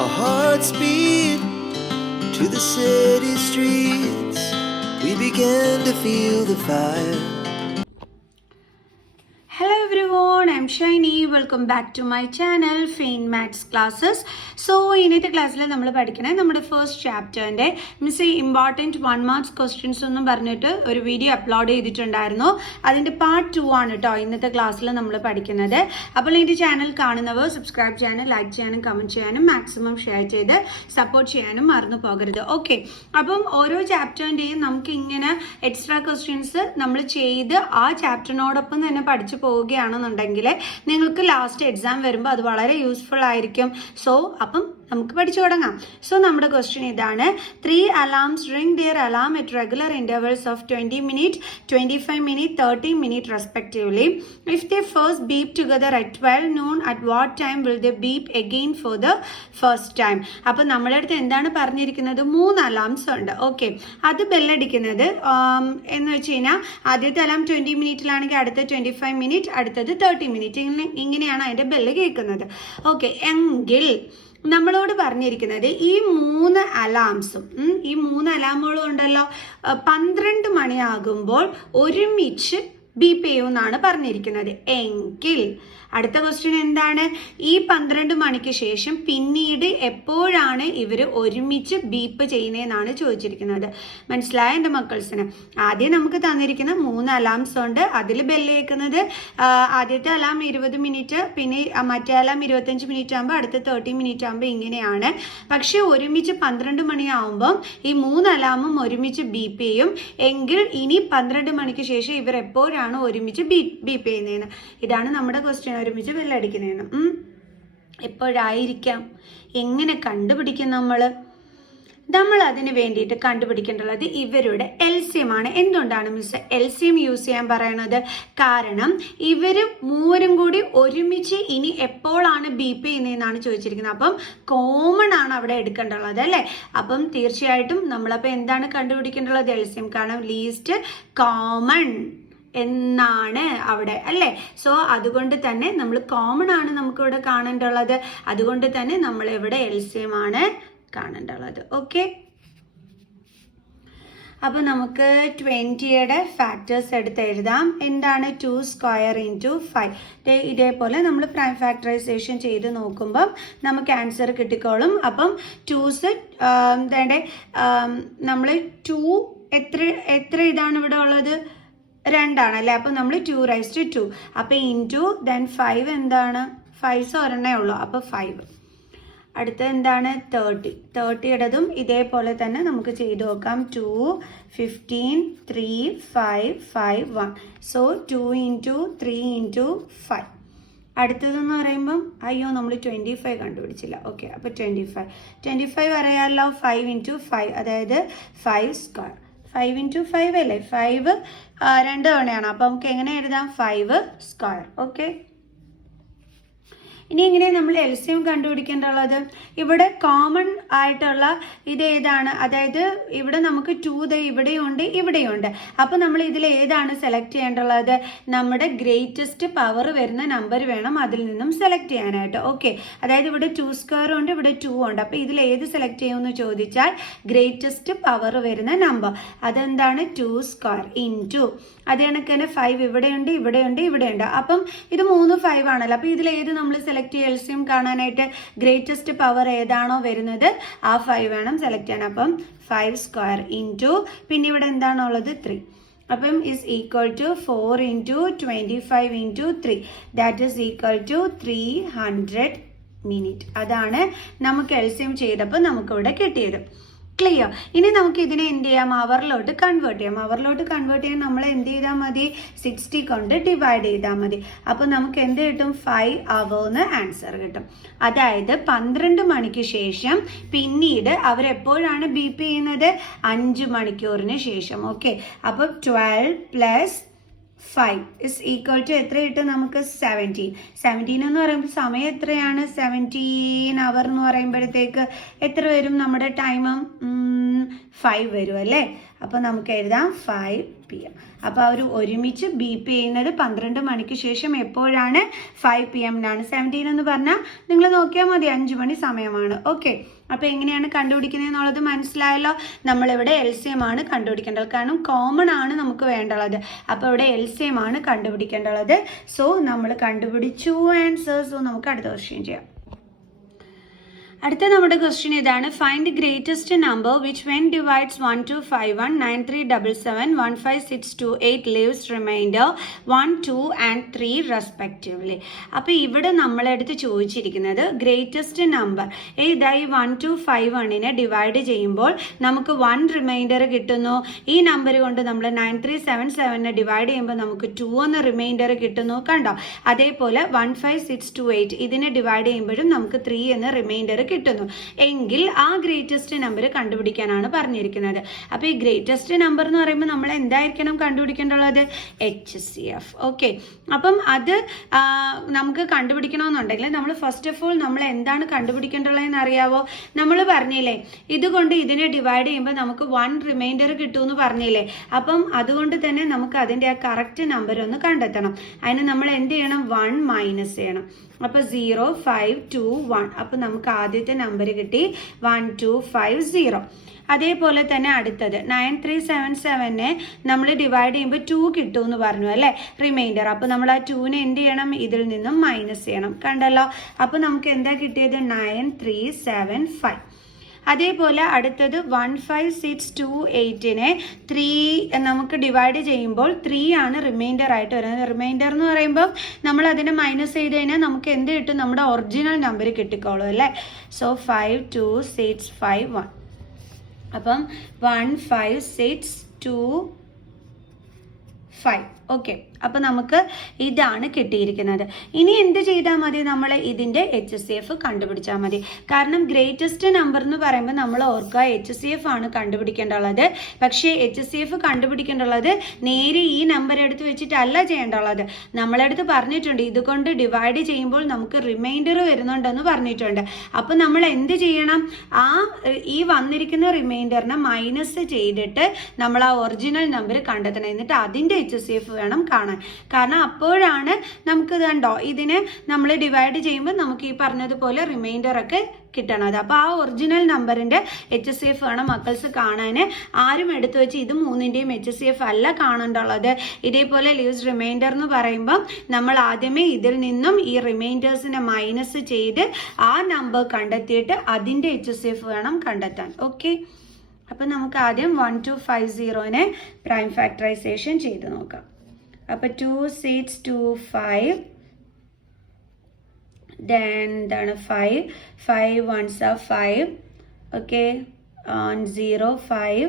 Our hearts beat to the city streets. We began to feel the fire. Hello everyone, I'm Shiny. Welcome back to my channel Fain Maths Classes. So ഇന്നത്തെ ക്ലാസ്സിൽ നമ്മൾ പഠിക്കണേ നമ്മുടെ first ചാപ്റ്ററിൻ്റെ important 1 marks questions എന്നും പറഞ്ഞിട്ട് ഒരു video upload ചെയ്തിട്ടുണ്ടായിരുന്നു. അതിൻ്റെ പാർട്ട് 2 ആണ് കേട്ടോ ഇന്നത്തെ ക്ലാസ്സിൽ നമ്മൾ പഠിക്കുന്നത്. അപ്പോൾ എൻ്റെ ചാനൽ കാണുന്നവർ സബ്സ്ക്രൈബ് ചെയ്യാനും ലൈക്ക് ചെയ്യാനും കമൻറ്റ് ചെയ്യാനും മാക്സിമം ഷെയർ ചെയ്ത് സപ്പോർട്ട് ചെയ്യാനും മറന്നു പോകരുത്. ഓക്കെ, അപ്പം ഓരോ ചാപ്റ്ററിൻ്റെയും നമുക്ക് ഇങ്ങനെ എക്സ്ട്രാ ക്വസ്റ്റ്യൻസ് നമ്മൾ ചെയ്ത് ആ ചാപ്റ്ററിനോടൊപ്പം തന്നെ പഠിച്ചു പോവുകയാണെന്നുണ്ടെങ്കിൽ നിങ്ങൾക്ക് ലാസ്റ്റ് എക്സാം വരുമ്പോൾ അത് വളരെ യൂസ്ഫുൾ ആയിരിക്കും. സോ അപ്പം നമുക്ക് പഠിച്ചു തുടങ്ങാം. സോ നമ്മുടെ ക്വസ്റ്റ്യൻ ഇതാണ്: 3 alarms ring their alarm at regular intervals of 20 minutes, 25 minutes, 30 minutes respectively. If they first beep together at 12 noon, at what time will they beep again for the first time? അപ്പോൾ നമ്മുടെ അടുത്ത് എന്താണ് പറഞ്ഞിരിക്കുന്നത്? 3 alarms ഉണ്ട്. Okay, അത് ബെല്ലടിക്കുന്നത് എന്ന് വെച്ച് കഴിഞ്ഞാൽ ആദ്യത്തെ അലാം 20 മിനിറ്റിലാണെങ്കിൽ അടുത്ത 25 മിനിറ്റ്, അടുത്തത് 30 മിനിറ്റ്, ഇങ്ങനെയാണ് അതിൻ്റെ ബെല്ല് കേൾക്കുന്നത്. ഓക്കെ, എങ്കിൽ നമ്മളോട് പറഞ്ഞിരിക്കുന്നത് ഈ 3 അലാംസും ഈ 3 അലാമുകളും ഉണ്ടല്ലോ 12 മണിയാകുമ്പോൾ ഒരുമിച്ച് ബീപ്പ് ചെയ്യുമെന്നാണ് പറഞ്ഞിരിക്കുന്നത്. എങ്കിൽ അടുത്ത ക്വസ്റ്റ്യൻ എന്താണ്? ഈ 12 മണിക്ക് ശേഷം പിന്നീട് എപ്പോഴാണ് ഇവർ ഒരുമിച്ച് ബീപ്പ് ചെയ്യുന്നതെന്നാണ് ചോദിച്ചിരിക്കുന്നത്. മനസ്സിലായ എൻ്റെ മക്കൾസിന്? ആദ്യം നമുക്ക് തന്നിരിക്കുന്ന 3 അലാംസ് ഉണ്ട്. അതിൽ ബെല്ല് കേൾക്കുന്നത് ആദ്യത്തെ അലാം 20 മിനിറ്റ്, പിന്നെ മറ്റേ അലാം 25 മിനിറ്റ് ആകുമ്പോൾ അടുത്ത 30 മിനിറ്റ് ആകുമ്പോൾ ഇങ്ങനെയാണ്. പക്ഷെ ഒരുമിച്ച് 12 മണിയാവുമ്പം ഈ 3 അലാമും ഒരുമിച്ച് ബീപ്പ് ചെയ്യും. എങ്കിൽ ഇനി 12 മണിക്ക് ശേഷം ഇവർ എപ്പോഴാണ് ഒരുമിച്ച് ബീപ്പ് ചെയ്യുന്നതെന്ന്. ഇതാണ് നമ്മുടെ ക്വസ്റ്റ്യൻ. ഒരുമിച്ച് ബെല്ലടിക്കുന്നതാണ്. എപ്പോഴായിരിക്കാം? എങ്ങനെ കണ്ടുപിടിക്കും? നമ്മൾ അതിന് വേണ്ടിയിട്ട് കണ്ടുപിടിക്കേണ്ടത് ഇവരുടെ LCM ആണ്. എന്തുകൊണ്ടാണ് മിസ് LCM യൂസ് ചെയ്യാൻ പറയണത്? കാരണം ഇവർ മൂവരും കൂടി ഒരുമിച്ച് ഇനി എപ്പോഴാണ് ബീപ്പ് ചെയ്യുന്നതെന്നാണ് ചോദിച്ചിരിക്കുന്നത്. അപ്പം കോമൺ ആണ് അവിടെ എടുക്കേണ്ടുള്ളത് അല്ലേ? അപ്പം തീർച്ചയായിട്ടും നമ്മളപ്പോൾ എന്താണ് കണ്ടുപിടിക്കേണ്ടത്? LCM. കാരണം ലീസ്റ്റ് കോമൺ എന്നാണ് അവിടെ അല്ലേ? സോ അതുകൊണ്ട് തന്നെ നമ്മൾ കോമൺ ആണ് നമുക്കിവിടെ കാണേണ്ടുള്ളത്. അതുകൊണ്ട് തന്നെ നമ്മൾ ഇവിടെ LCM ആണ് കാണേണ്ടുള്ളത്. ഓക്കെ, അപ്പോൾ നമുക്ക് 20യുടെ ഫാക്ടേഴ്സ് എടുത്ത് എഴുതാം. എന്താണ്? 2 സ്ക്വയർ ഇൻറ്റു 5. ഇതേപോലെ നമ്മൾ പ്രൈം ഫാക്ടറൈസേഷൻ ചെയ്ത് നോക്കുമ്പം നമുക്ക് ആൻസർ കിട്ടിക്കോളും. അപ്പം 2's നമ്മൾ 2 എത്ര ഇതാണ് ഇവിടെ ഉള്ളത്? 2 ആണല്ലേ? അപ്പം നമ്മൾ 2⁻². അപ്പം ഇൻറ്റു ദെൻ 5 എന്താണ്? 5 ഒരെണ്ണേ ഉള്ളൂ. അപ്പോൾ 5. അടുത്ത എന്താണ്? 30യുടേതും ഇതേപോലെ തന്നെ നമുക്ക് ചെയ്ത് നോക്കാം. 2, 15, 3, 5, 5, 1. So 2 into 3 into 5. അടുത്തതെന്ന് പറയുമ്പം അയ്യോ നമ്മൾ 25 കണ്ടുപിടിച്ചില്ല. ഓക്കെ, അപ്പോൾ 25 അറിയാമല്ലോ. 5 ഇൻറ്റു 5 അതായത് 5 സ്ക്വയർ. 5 ഇൻറ്റു 5 അല്ലേ? 5 2 തവണയാണ്. അപ്പോൾ നമുക്ക് എങ്ങനെ എഴുതാം? 5 സ്ക്വയർ. ഓക്കെ, ഇനി എങ്ങനെ നമ്മൾ LCM കണ്ടുപിടിക്കേണ്ടുള്ളത്? ഇവിടെ കോമൺ ആയിട്ടുള്ള ഇത് ഏതാണ്? അതായത് ഇവിടെ നമുക്ക് 2 ഇവിടെയുണ്ട് ഇവിടെയുണ്ട്. അപ്പോൾ നമ്മൾ ഇതിൽ ഏതാണ് സെലക്ട് ചെയ്യേണ്ടുള്ളത്? നമ്മുടെ ഗ്രേറ്റസ്റ്റ് പവർ വരുന്ന നമ്പർ വേണം അതിൽ നിന്നും സെലക്ട് ചെയ്യാനായിട്ട്. ഓക്കെ, അതായത് ഇവിടെ 2 സ്ക്വയർ ഉണ്ട്, ഇവിടെ 2 ഉണ്ട്. അപ്പോൾ ഇതിൽ ഏത് സെലക്ട് ചെയ്യുമെന്ന് ചോദിച്ചാൽ ഗ്രേറ്റസ്റ്റ് പവർ വരുന്ന നമ്പർ അതെന്താണ്? 2 സ്ക്വയർ ഇൻറ്റു അത് കണക്ക് തന്നെ 5 ഇവിടെയുണ്ട് ഇവിടെയുണ്ട് ഇവിടെയുണ്ട്. അപ്പം ഇത് 3 5 ആണല്ലോ. അപ്പോൾ ഇതിൽ ഏത് നമ്മൾ സെലക്ട് ചെയ്യുക? LCM കാണാനായിട്ട് ഗ്രേറ്റസ്റ്റ് പവർ ഏതാണോ വരുന്നത് ആ 5 വേണം സെലക്ട് ചെയ്യാൻ. അപ്പം 5 സ്ക്വയർ ഇൻറ്റു പിന്നെ ഇവിടെ എന്താണുള്ളത്? 3. അപ്പം is equal to 4 into 25 into 3 that is equal to 300 minute. അതാണ് നമുക്ക് LCM ചെയ്തപ്പോൾ നമുക്കിവിടെ കിട്ടിയത്. ക്ലിയർ? ഇനി നമുക്ക് ഇതിനെ എന്ത് ചെയ്യാം? അവറിലോട്ട് കൺവേർട്ട് ചെയ്യാം. അവറിലോട്ട് കൺവേർട്ട് ചെയ്യാൻ നമ്മൾ എന്ത് ചെയ്താൽ മതി? 60 കൊണ്ട് ഡിവൈഡ് ചെയ്താൽ മതി. അപ്പോൾ നമുക്ക് എന്ത് കിട്ടും? 5 hours ആൻസർ കിട്ടും. അതായത് 12 മണിക്ക് ശേഷം പിന്നീട് അവരെപ്പോഴാണ് ബീപ്പ് ചെയ്യുന്നത്? 5 മണിക്കൂറിന് ശേഷം. ഓക്കെ, അപ്പോൾ 12 + 5 ഇസ് ഈക്വൽ ടു എത്ര കിട്ടും നമുക്ക്? 17 എന്ന് പറയുമ്പോൾ സമയം എത്രയാണ്? 17 hours എന്ന് പറയുമ്പോഴത്തേക്ക് എത്ര വരും നമ്മുടെ ടൈം? 5 വരും അല്ലേ? അപ്പോൾ നമുക്ക് എഴുതാം 5 PM. അപ്പോൾ അവർ ഒരുമിച്ച് ബീപ്പ് ചെയ്യുന്നത് 12 മണിക്ക് ശേഷം എപ്പോഴാണ്? 5 PM 17 എന്ന് പറഞ്ഞാൽ നിങ്ങൾ നോക്കിയാൽ മതി, 5 മണി സമയമാണ്. ഓക്കെ, അപ്പോൾ എങ്ങനെയാണ് കണ്ടുപിടിക്കുന്നത് എന്നുള്ളത് മനസ്സിലായല്ലോ. നമ്മളിവിടെ LCM ആണ് കണ്ടുപിടിക്കേണ്ടത്, കാരണം കോമൺ ആണ് നമുക്ക് വേണ്ടുള്ളത്. അപ്പോൾ ഇവിടെ LCM ആണ് കണ്ടുപിടിക്കേണ്ടത്. സോ നമ്മൾ കണ്ടുപിടിച്ചു ആൻസർ. സോ നമുക്ക് അടുത്ത ക്വസ്റ്റ്യൻ ചെയ്യാം. അടുത്ത നമ്മുടെ ക്വസ്റ്റ്യൻ ഇതാണ്. Find greatest number which when divides 1 2 5 1 9 3 7 7 1 5 6 2 8 leaves reminder 1 2 and 3 respectively. അപ്പോൾ ഇവിടെ നമ്മളെടുത്ത് ചോദിച്ചിരിക്കുന്നത് ഗ്രേറ്റസ്റ്റ് നമ്പർ ഏതായി 1 2 5 1നെ ഡിവൈഡ് ചെയ്യുമ്പോൾ നമുക്ക് 1 റിമൈൻഡർ കിട്ടുന്നു. ഈ നമ്പർ കൊണ്ട് നമ്മൾ 9 3 7 7നെ ഡിവൈഡ് ചെയ്യുമ്പോൾ നമുക്ക് 2 എന്ന റിമൈൻഡർ കിട്ടുന്നു. കണ്ടോ? അതേപോലെ 1 5 6 2 8 ഇതിനെ ഡിവൈഡ് ചെയ്യുമ്പോഴും നമുക്ക് 3 എന്ന റിമൈൻഡർ കിട്ടുന്നു. എങ്കിൽ ആ ഗ്രേറ്റസ്റ്റ് നമ്പർ കണ്ടുപിടിക്കാനാണ് പറഞ്ഞിരിക്കുന്നത്. അപ്പോൾ ഈ ഗ്രേറ്റസ്റ്റ് നമ്പർ എന്ന് പറയുമ്പോൾ നമ്മൾ എന്തായിരിക്കണം കണ്ടുപിടിക്കേണ്ടുള്ളത്? HCF. ഓക്കെ, അപ്പം അത് നമുക്ക് കണ്ടുപിടിക്കണമെന്നുണ്ടെങ്കിൽ നമ്മൾ ഫസ്റ്റ് ഓഫ് ഓൾ നമ്മൾ എന്താണ് കണ്ടുപിടിക്കേണ്ടുള്ളതെന്ന് അറിയാവോ? നമ്മൾ പറഞ്ഞില്ലേ ഇതുകൊണ്ട് ഇതിനെ ഡിവൈഡ് ചെയ്യുമ്പോൾ നമുക്ക് 1 റിമൈൻഡർ കിട്ടുമെന്ന് പറഞ്ഞില്ലേ. അപ്പം അതുകൊണ്ട് തന്നെ നമുക്ക് അതിൻ്റെ ആ കറക്റ്റ് നമ്പർ ഒന്ന് കണ്ടെത്തണം. അതിന് നമ്മൾ എന്ത് ചെയ്യണം? 1 മൈനസ് ചെയ്യണം. അപ്പോൾ 0 5 2 1. അപ്പോൾ നമുക്ക് ആദ്യത്തെ നമ്പർ കിട്ടി 1 2 5 0. അതേപോലെ തന്നെ അടുത്തത് 9 3 7 7നെ നമ്മൾ ഡിവൈഡ് ചെയ്യുമ്പോൾ 2 കിട്ടുമെന്ന് പറഞ്ഞു അല്ലേ, റിമൈൻഡർ. അപ്പോൾ നമ്മൾ ആ 2നെ എന്ത് ചെയ്യണം? ഇതിൽ നിന്നും മൈനസ് ചെയ്യണം. കണ്ടല്ലോ? അപ്പോൾ നമുക്ക് എന്താ കിട്ടിയത്? 9 3 7 5. അതേപോലെ അടുത്തത് 1 5 6 2 8നെ 3 നമുക്ക് ഡിവൈഡ് ചെയ്യുമ്പോൾ 3 ആണ് റിമൈൻഡർ ആയിട്ട് വരുന്നത്. റിമൈൻഡർ എന്ന് പറയുമ്പോൾ നമ്മൾ അതിനെ മൈനസ് ചെയ്ത് കഴിഞ്ഞാൽ നമുക്ക് എന്ത് കിട്ടും? നമ്മുടെ ഒറിജിനൽ നമ്പർ കിട്ടിക്കോളും അല്ലേ. സോ 5 2 6 5 1. അപ്പം 1 5 6 2 5. ഓക്കെ, അപ്പോൾ നമുക്ക് ഇതാണ് കിട്ടിയിരിക്കുന്നത്. ഇനി എന്ത് ചെയ്താൽ മതി? നമ്മൾ ഇതിൻ്റെ HCF കണ്ടുപിടിച്ചാൽ മതി. കാരണം ഗ്രേറ്റസ്റ്റ് നമ്പർ എന്ന് പറയുമ്പോൾ നമ്മൾ ഓർക്കുക HCF ആണ് കണ്ടുപിടിക്കേണ്ടുള്ളത്. പക്ഷേ HCF കണ്ടുപിടിക്കേണ്ടുള്ളത് നേരെ ഈ നമ്പർ എടുത്ത് വെച്ചിട്ടല്ല ചെയ്യേണ്ടുള്ളത്. നമ്മളടുത്ത് പറഞ്ഞിട്ടുണ്ട് ഇതുകൊണ്ട് ഡിവൈഡ് ചെയ്യുമ്പോൾ നമുക്ക് റിമൈൻഡർ വരുന്നുണ്ടെന്ന് പറഞ്ഞിട്ടുണ്ട്. അപ്പോൾ നമ്മൾ എന്ത് ചെയ്യണം? ഈ വന്നിരിക്കുന്ന റിമൈൻഡറിനെ മൈനസ് ചെയ്തിട്ട് നമ്മൾ ആ ഒറിജിനൽ നമ്പർ കണ്ടെത്തണം. എന്നിട്ട് അതിൻ്റെ HCF വേണം കാണാൻ. കാരണം അപ്പോഴാണ് നമുക്ക് കണ്ടോ ഇതിനെ നമ്മൾ ഡിവൈഡ് ചെയ്യുമ്പോൾ നമുക്ക് ഈ പറഞ്ഞതുപോലെ റിമൈൻഡർ ഒക്കെ കിട്ടണത്. അപ്പോൾ ആ ഒറിജിനൽ നമ്പറിൻ്റെ HCF വേണം മക്കൾസ് കാണാൻ. ആരും എടുത്തു വെച്ച് ഇത് 3ൻ്റെയും HCF അല്ല കാണേണ്ടുള്ളത്. ഇതേപോലെ ലീവ്സ് റിമൈൻഡർ എന്ന് പറയുമ്പോൾ നമ്മൾ ആദ്യമേ ഇതിൽ നിന്നും ഈ റിമൈൻഡേഴ്സിനെ മൈനസ് ചെയ്ത് ആ നമ്പർ കണ്ടെത്തിയിട്ട് അതിൻ്റെ HCF വേണം കണ്ടെത്താൻ. ഓക്കെ, അപ്പം നമുക്ക് ആദ്യം 1 2 5 0നെ പ്രൈം ഫാക്ടറൈസേഷൻ ചെയ്ത് നോക്കാം. അപ്പോൾ 2 6 2 5 then എന്താണ് 5 5 1s are 5. ഓക്കെ, 0 5.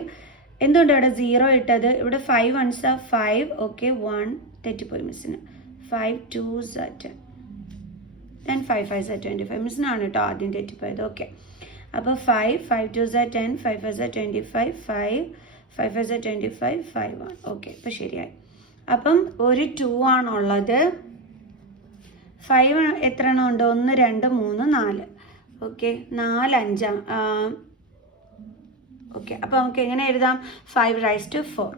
എന്തുകൊണ്ട് ഇവിടെ 0 ഇട്ടത്? ഇവിടെ 5 1s are 5. ഓക്കെ, 1 തെറ്റിപ്പോയി മിസ്സിന്. 5 2s are 10. then 5 5s are 25. മിസ്സിനാണ് കേട്ടോ ആദ്യം തെറ്റിപ്പോയത്. ഓക്കെ, അപ്പോൾ 5 5 2s are 10 5 5s are 25 5 5 5s are 25 5 1. Okay, ഇപ്പോൾ ശരിയായി. അപ്പം ഒരു 2 ആണുള്ളത്. 5 എത്ര എണ്ണം ഉണ്ട്? 1 2 3 4. ഓക്കെ, 4 5. ഓക്കെ, അപ്പോൾ നമുക്ക് എങ്ങനെ എഴുതാം? 5 raised to 4.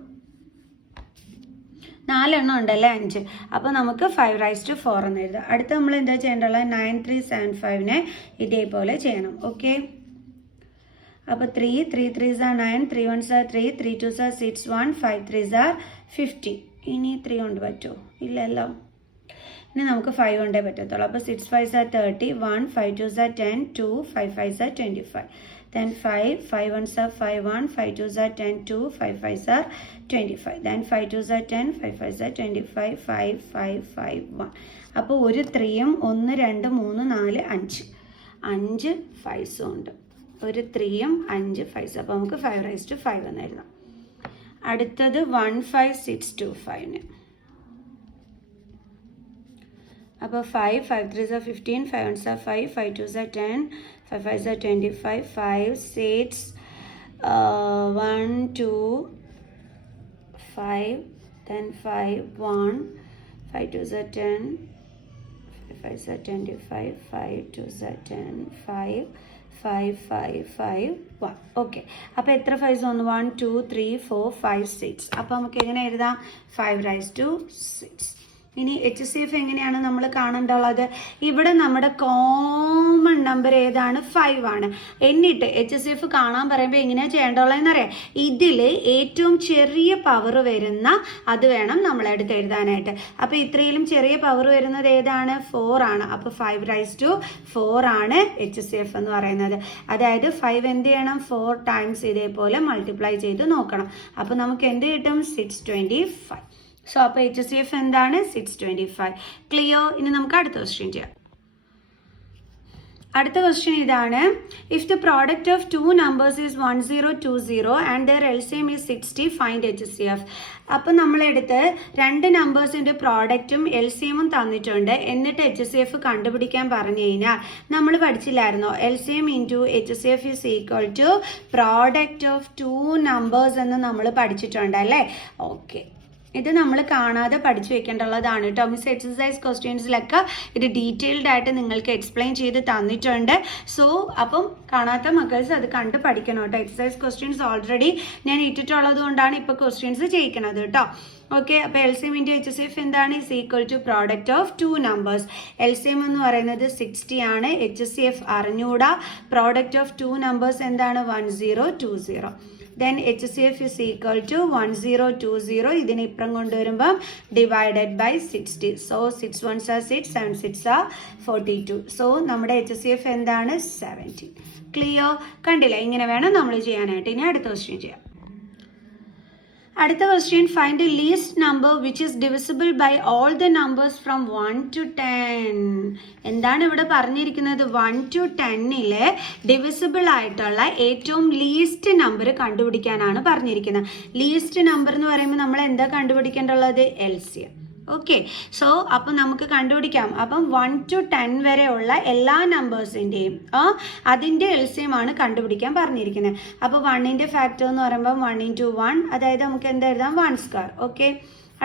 4 എണ്ണം ഉണ്ടല്ലേ 5. അപ്പോൾ നമുക്ക് 5 raised to 4 എന്ന് എഴുതാം. അടുത്ത നമ്മൾ എന്താ ചെയ്യേണ്ടത്? 9 3 7 5നെ ഇതേപോലെ ചെയ്യണം. ഓക്കെ, അപ്പോൾ 3 3 3s are 9 3 1s are 3 3 2s are 6 1 5 3s are 50. ഇനി 3 കൊണ്ട് പറ്റുമോ? ഇല്ലല്ലോ. ഇനി നമുക്ക് 5 കൊണ്ടേ പറ്റത്തുള്ളൂ. അപ്പോൾ 6 5s are 30 1 5 2s are 10 2 5 5s are 25. then 5 5 1s are 5 1 5 2s are 10 2 5 5s are 25. then 5 2s are 10 5 5s are 25 5 5 5 1. അപ്പോൾ ഒരു 3യും 1 2 3 4 5 5 5s ഉണ്ട്. ഒരു 3യും 5 5s. അപ്പോൾ നമുക്ക് 5 raised to 5 എന്ന് എഴുതാം. അടുത്തത് 1 5 6 2 5ന്. അപ്പോൾ 5 5 3s are 15 5 1s are 5 5 2s are 10 5 5s are 25 5 6 1 2 5 then 5 1 5 2s are 10 5 are 25, 5 2s are 10, 5 5 5 5 1. Okay, അപ്പോൾ എത്ര 5s വന്നു? 1 2 3 4 5 6. അപ്പോൾ നമുക്ക് എങ്ങനെ എഴുതാം? 5⁻6. ഇനി HCF എങ്ങനെയാണ് നമ്മൾ കാണേണ്ടുള്ളത്? ഇവിടെ നമ്മുടെ കോമൺ നമ്പർ ഏതാണ്? 5 ആണ്. എന്നിട്ട് HCF കാണാൻ പറയുമ്പോൾ എങ്ങനെയാണ് ചെയ്യേണ്ടുള്ളതെന്ന് അറിയാം. ഇതിൽ ഏറ്റവും ചെറിയ പവർ വരുന്ന അത് വേണം നമ്മളെടുത്ത് എഴുതാനായിട്ട്. അപ്പോൾ ഇത്രയിലും ചെറിയ പവർ വരുന്നത് ഏതാണ്? 4 ആണ്. അപ്പോൾ 5⁻4 ആണ് HCF എന്ന് പറയുന്നത്. അതായത് 5 എന്ത് ചെയ്യണം? 4 ടൈംസ് ഇതേപോലെ മൾട്ടിപ്ലൈ ചെയ്ത് നോക്കണം. അപ്പോൾ നമുക്ക് എന്ത് കിട്ടും? 625. സോ അപ്പോൾ HCF എന്താണ്? 625. ക്ലിയർ? ഇനി നമുക്ക് അടുത്ത ക്വസ്റ്റ്യൻ ചെയ്യാം. അടുത്ത ക്വസ്റ്റ്യൻ ഇതാണ്. If the product of 2 numbers is 1020 and there LCM is 60, find HCF. അപ്പം നമ്മളെടുത്ത് 2 നമ്പേഴ്സിൻ്റെ പ്രോഡക്റ്റും LCMും തന്നിട്ടുണ്ട്. എന്നിട്ട് HCF കണ്ടുപിടിക്കാൻ പറഞ്ഞു കഴിഞ്ഞാൽ നമ്മൾ പഠിച്ചില്ലായിരുന്നോ? LCM into HCF is equal to product of 2 numbers എന്ന് നമ്മൾ പഠിച്ചിട്ടുണ്ട് അല്ലേ? ഓക്കെ, ഇത് നമ്മൾ കാണാതെ പഠിച്ചു വെക്കേണ്ടുള്ളതാണ് കേട്ടോ. മിസ് എക്സസൈസ് ക്വസ്റ്റ്യൻസിലൊക്കെ ഇത് ഡീറ്റെയിൽഡ് ആയിട്ട് നിങ്ങൾക്ക് എക്സ്പ്ലെയിൻ ചെയ്ത് തന്നിട്ടുണ്ട്. സോ അപ്പം കാണാത്ത മക്കൾസ് അത് കണ്ട് പഠിക്കണം കേട്ടോ. എക്സസൈസ് ക്വസ്റ്റ്യൻസ് ഓൾറെഡി ഞാൻ ഇട്ടിട്ടുള്ളത് കൊണ്ടാണ് ഇപ്പോൾ ക്വസ്റ്റ്യൻസ് ചെയ്യിക്കുന്നത് കേട്ടോ. ഓക്കെ, അപ്പോൾ LCM ഇൻറ്റു HCF എന്താണ്? Is equal to product of 2 numbers. LCM എന്ന് പറയുന്നത് 60 ആണ്. HCF അറിഞ്ഞൂടാ. പ്രോഡക്റ്റ് ഓഫ് 2 നമ്പേഴ്സ് എന്താണ്? 1020. then HCF is equal to 1020. ഇതിനെ ഇപ്പുറം കൊണ്ടുവരുമ്പം divided by 60. So 6 1s are 6, 7 6 are 42. So നമ്മുടെ HCF എന്താണ്? 17. ക്ലിയർ? കണ്ടില്ല? ഇങ്ങനെ വേണം നമ്മൾ ചെയ്യാനായിട്ട്. ഇനി അടുത്ത ക്വസ്റ്റ്യൻ ചെയ്യാം. അടുത്ത question, find the least number which is divisible by all the numbers from 1 to 10. എന്താണ് ഇവിടെ പറഞ്ഞിരിക്കുന്നത്? 1 to 10 ഡിവിസിബിൾ ആയിട്ടുള്ള ഏറ്റവും ലീസ്റ്റ് നമ്പർ കണ്ടുപിടിക്കാനാണ് പറഞ്ഞിരിക്കുന്നത്. ലീസ്റ്റ് നമ്പർ എന്ന് പറയുമ്പോൾ നമ്മൾ എന്താ കണ്ടുപിടിക്കേണ്ടുള്ളത്? LCM. ഓക്കെ, സോ അപ്പം നമുക്ക് കണ്ടുപിടിക്കാം. അപ്പം 1 to 10 വരെയുള്ള എല്ലാ നമ്പേഴ്സിൻ്റെയും അതിൻ്റെ LCM ആണ് കണ്ടുപിടിക്കാൻ പറഞ്ഞിരിക്കുന്നത്. അപ്പോൾ 1ൻ്റെ ഫാക്ടർ എന്ന് പറയുമ്പോൾ 1 into 1, അതായത് നമുക്ക് എന്താ എഴുതാം? 1². ഓക്കെ,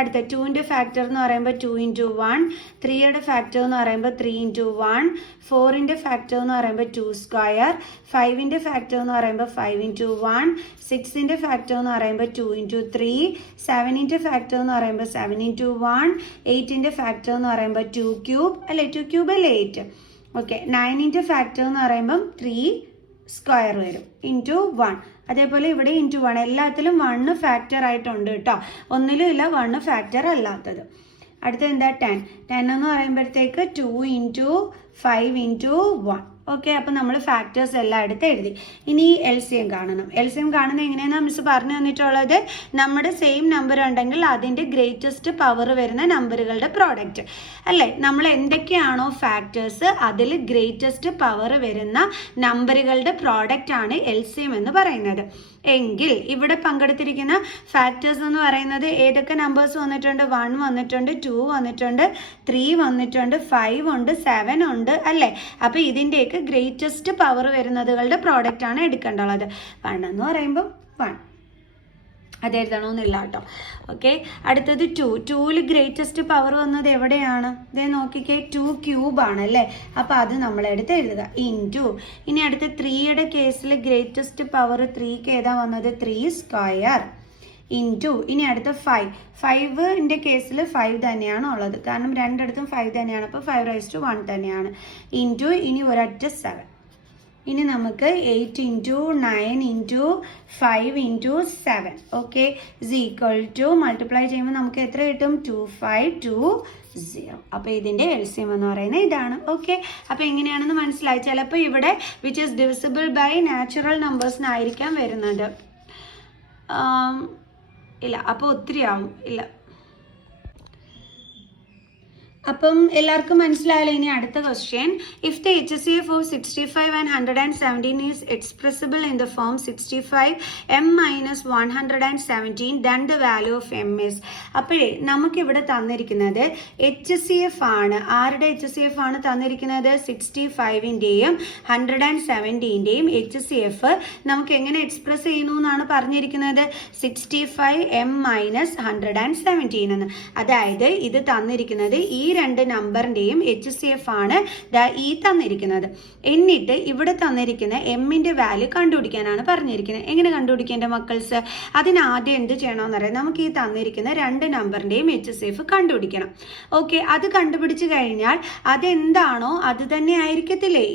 അടുത്ത 2ൻ്റെ ഫാക്ടർ എന്ന് പറയുമ്പോൾ 2 into 1, 3യുടെ ഫാക്ടർ എന്ന് പറയുമ്പോൾ 3 into 1, 4ൻ്റെ ഫാക്ടർ എന്ന് പറയുമ്പോൾ 2², 5ൻ്റെ ഫാക്ടർ എന്ന് പറയുമ്പോൾ 5 into 1, 6ൻ്റെ ഫാക്ടർ എന്ന് പറയുമ്പോൾ 2 into 3, 7ൻ്റെ ഫാക്ടർ എന്ന് പറയുമ്പോൾ 7 into 1, 8ൻ്റെ ഫാക്ടർ എന്ന് പറയുമ്പോൾ 2³ അല്ലേ? 2³ അല്ലേ 8. ഓക്കെ, 9ൻ്റെ ഫാക്ടർ എന്ന് പറയുമ്പം 3² വരും ഇൻറ്റു 1. അതേപോലെ ഇവിടെ ഇൻറ്റു 1. എല്ലാത്തിലും 1 ഫാക്ടർ ആയിട്ടുണ്ട് കേട്ടോ. ഒന്നിലും ഇല്ല 1 ഫാക്ടർ അല്ലാത്തത്. അടുത്ത എന്താ? 10 എന്ന് പറയുമ്പോഴത്തേക്ക് 2 into 5 into 1. ഓക്കെ, അപ്പം നമ്മൾ ഫാക്ടേഴ്സ് എല്ലാം എടുത്ത് എഴുതി. ഇനി LCM കാണണം. LCM കാണുന്നത് എങ്ങനെയാണെന്ന് മിസ് പറഞ്ഞു തന്നിട്ടുള്ളത്, നമ്മുടെ സെയിം നമ്പർ ഉണ്ടെങ്കിൽ അതിൻ്റെ ഗ്രേറ്റസ്റ്റ് പവർ വരുന്ന നമ്പറുകളുടെ പ്രോഡക്റ്റ് അല്ലേ? നമ്മൾ എന്തൊക്കെയാണോ ഫാക്ടേഴ്സ് അതിൽ ഗ്രേറ്റസ്റ്റ് പവർ വരുന്ന നമ്പറുകളുടെ പ്രോഡക്റ്റ് ആണ് LCM എന്ന് പറയുന്നത്. എങ്കിൽ ഇവിടെ പങ്കെടുത്തിരിക്കുന്ന ഫാക്ടേഴ്സ് എന്ന് പറയുന്നത് ഏതൊക്കെ നമ്പേഴ്സ് വന്നിട്ടുണ്ട്? 1 വന്നിട്ടുണ്ട്, 2 വന്നിട്ടുണ്ട്, 3 വന്നിട്ടുണ്ട്, 5 ഉണ്ട്, 7 ഉണ്ട് അല്ലേ? അപ്പോൾ ഇതിൻ്റെയൊക്കെ ഗ്രേറ്റസ്റ്റ് പവർ വരുന്നതുകളുടെ പ്രോഡക്റ്റ് ആണ് എടുക്കേണ്ടുള്ളത്. 1 എന്ന് പറയുമ്പോൾ 1 അത് എഴുതണമെന്നില്ല കേട്ടോ. ഓക്കെ, അടുത്തത് 2ൽ ഗ്രേറ്റസ്റ്റ് പവർ വന്നത് എവിടെയാണ്? ഇതേ നോക്കിക്കേ, 2³ ആണ് അല്ലേ? അപ്പോൾ അത് നമ്മളെടുത്ത് എഴുതുക ഇൻറ്റു. ഇനി അടുത്ത 3യുടെ കേസിൽ ഗ്രേറ്റസ്റ്റ് പവർ 3ക്ക് ഏതാ വന്നത്? 3² ഇൻറ്റു. ഇനി അടുത്ത 5ൻ്റെ കേസിൽ 5 തന്നെയാണ് ഉള്ളത്, കാരണം രണ്ടിടത്തും 5 തന്നെയാണ്. അപ്പോൾ 5⁻1 തന്നെയാണ് ഇൻറ്റു. ഇനി ഒരൊറ്റ 7. ഇനി നമുക്ക് 8 into 9 into 5 into 7 okay is equal to multiply ചെയ്യുമ്പോൾ നമുക്ക് എത്ര കിട്ടും? 2520. അപ്പോൾ ഇതിൻ്റെ LCM എന്ന് പറയുന്നത് ഇതാണ്. ഓക്കെ, അപ്പോൾ എങ്ങനെയാണെന്ന് മനസ്സിലായി. ചിലപ്പോൾ ഇവിടെ which is divisible by natural നമ്പേഴ്സിനായിരിക്കാം വരുന്നത്. ഇല്ല, അപ്പോൾ ഒത്തിരി ആവും. ഇല്ല, അപ്പം എല്ലാവർക്കും മനസ്സിലായല്ലോ. ഇനി അടുത്ത question, if the HCF of 65 and 117 is expressible in the form 65 m minus 117 then the value of m is. അപ്പോഴേ നമുക്കിവിടെ തന്നിരിക്കുന്നത് HCF ആണ്. ആരുടെ HCF ആണ് തന്നിരിക്കുന്നത്? 65ൻ്റെയും 117ൻ്റെയും HCF നമുക്ക് എങ്ങനെ എക്സ്പ്രസ് ചെയ്യുന്നു എന്നാണ് പറഞ്ഞിരിക്കുന്നത്? 65 m minus 117 എന്ന്. അതായത് ഇത് തന്നിരിക്കുന്നത് ഈ രണ്ട് നമ്പറിൻ്റെയും HCF ആണ് ഈ തന്നിരിക്കുന്നത്. എന്നിട്ട് ഇവിടെ തന്നിരിക്കുന്ന എമ്മിൻ്റെ വാല്യൂ കണ്ടുപിടിക്കാനാണ് പറഞ്ഞിരിക്കുന്നത്. എങ്ങനെ കണ്ടുപിടിക്കേണ്ട മക്കൾസ്? അതിനാദ്യം എന്ത് ചെയ്യണമെന്ന് അറിയാം, നമുക്ക് ഈ തന്നിരിക്കുന്ന രണ്ട് നമ്പറിൻ്റെയും HCF കണ്ടുപിടിക്കണം. ഓക്കെ, അത് കണ്ടുപിടിച്ച് കഴിഞ്ഞാൽ അതെന്താണോ അത് തന്നെ ആയിരിക്കത്തില്ലേ,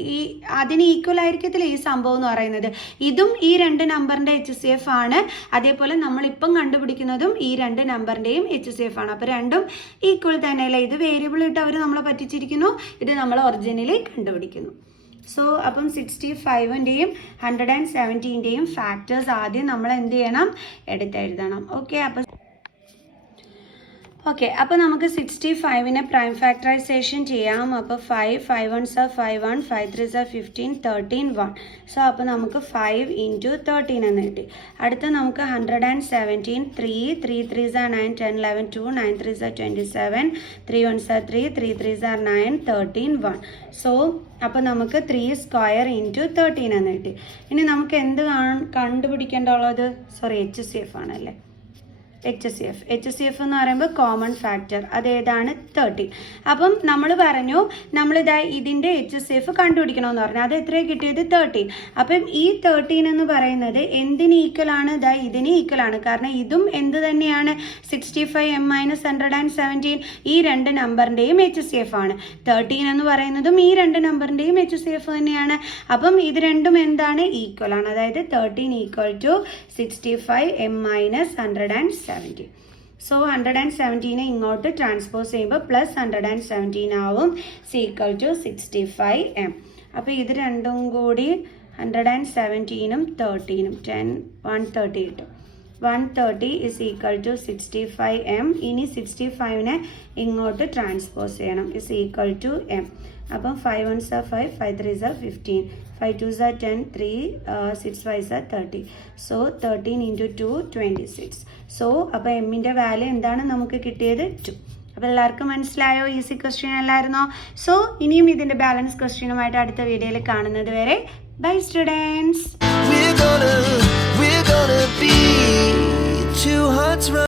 അതിന് ഈക്വൽ ആയിരിക്കത്തില്ലേ ഈ സംഭവം എന്ന് പറയുന്നത്. ഇതും ഈ രണ്ട് നമ്പറിൻ്റെ HCF ആണ്, അതേപോലെ നമ്മളിപ്പം കണ്ടുപിടിക്കുന്നതും ഈ രണ്ട് നമ്പറിൻ്റെയും HCF ആണ്. അപ്പോൾ രണ്ടും ഈക്വൽ തന്നെയല്ലേ. ഇത് വേരിയബിൾ ഇട്ട് അവർ നമ്മളെ പറ്റിച്ചിരിക്കുന്നു, ഇത് നമ്മൾ ഒറിജിനലി കണ്ടുപിടിക്കുന്നു. സോ അപ്പം 65-ൻ്റെയും 117-ൻ്റെയും ഫാക്ടേഴ്സ് ആദ്യം നമ്മൾ എന്ത് ചെയ്യണം, എടുത്തെഴുതണം. അപ്പോൾ നമുക്ക് 65-നെ പ്രൈം ഫാക്ടറൈസേഷൻ ചെയ്യാം. അപ്പോൾ 5 1s are 5 1, 5 3s are 15, 13 1. So അപ്പോൾ നമുക്ക് 5 × 13 എന്ന് കിട്ടി. അടുത്ത നമുക്ക് 117, 3 3s are 9, 10 11 2, 9 3s are 27, 3 1s are 3, 3 3s are 9, 13 1. So അപ്പോൾ നമുക്ക് 3 സ്ക്വയർ × 13 എന്ന് കിട്ടി. ഇനി നമുക്ക് എന്ത് കണ്ടുപിടിക്കേണ്ടുള്ളത്? സോറി, HCF ആണല്ലേ. HCF എന്ന് പറയുമ്പോൾ കോമൺ ഫാക്ടർ, അതേതാണ് 13. അപ്പം നമ്മൾ പറഞ്ഞു ഇതിൻ്റെ HCF കണ്ടുപിടിക്കണമെന്ന് പറഞ്ഞു. അത് എത്രയാണ് കിട്ടിയത്? 13. അപ്പം ഈ 13 എന്ന് പറയുന്നത് എന്തിന് ഈക്വൽ ആണ്? ഇതിന് ഈക്വൽ ആണ്. കാരണം ഇതും എന്ത് തന്നെയാണ്? 65m - 117 ഈ രണ്ട് നമ്പറിൻ്റെയും HCF ആണ്. 13 എന്ന് പറയുന്നതും ഈ രണ്ട് നമ്പറിൻ്റെയും HCF തന്നെയാണ്. അപ്പം ഇത് രണ്ടും എന്താണ്? ഈക്വൽ ആണ്. അതായത് 13 = 65m - 117. സോ 117-നെ ഇങ്ങോട്ട് ട്രാൻസ്പോസ് ചെയ്യുമ്പോൾ +117 ആവും, = 65m. അപ്പോൾ ഇത് രണ്ടും കൂടി 117-ഉം 13-ഉം 10 130 കിട്ടും. 130 = 65m. ഇനി 65-നെ ഇങ്ങോട്ട് ട്രാൻസ്പോസ് ചെയ്യണം, = m. അപ്പം 5 1s are 5, 5 3s are 15, 5 2s are 10, 3 6 5s are 30. So 13 × 2 26. So അപ്പോൾ എമ്മിൻ്റെ വാല്യൂ എന്താണ് നമുക്ക് കിട്ടിയത്? 2. അപ്പോൾ എല്ലാവർക്കും മനസ്സിലായോ? ഈസി ക്വസ്റ്റ്യൻ അല്ലായിരുന്നോ? സോ ഇനിയും ഇതിൻ്റെ ബാലൻസ് ക്വസ്റ്റ്യനുമായിട്ട് അടുത്ത വീഡിയോയിൽ കാണുന്നത് വരെ ബൈ സ്റ്റുഡൻസ്.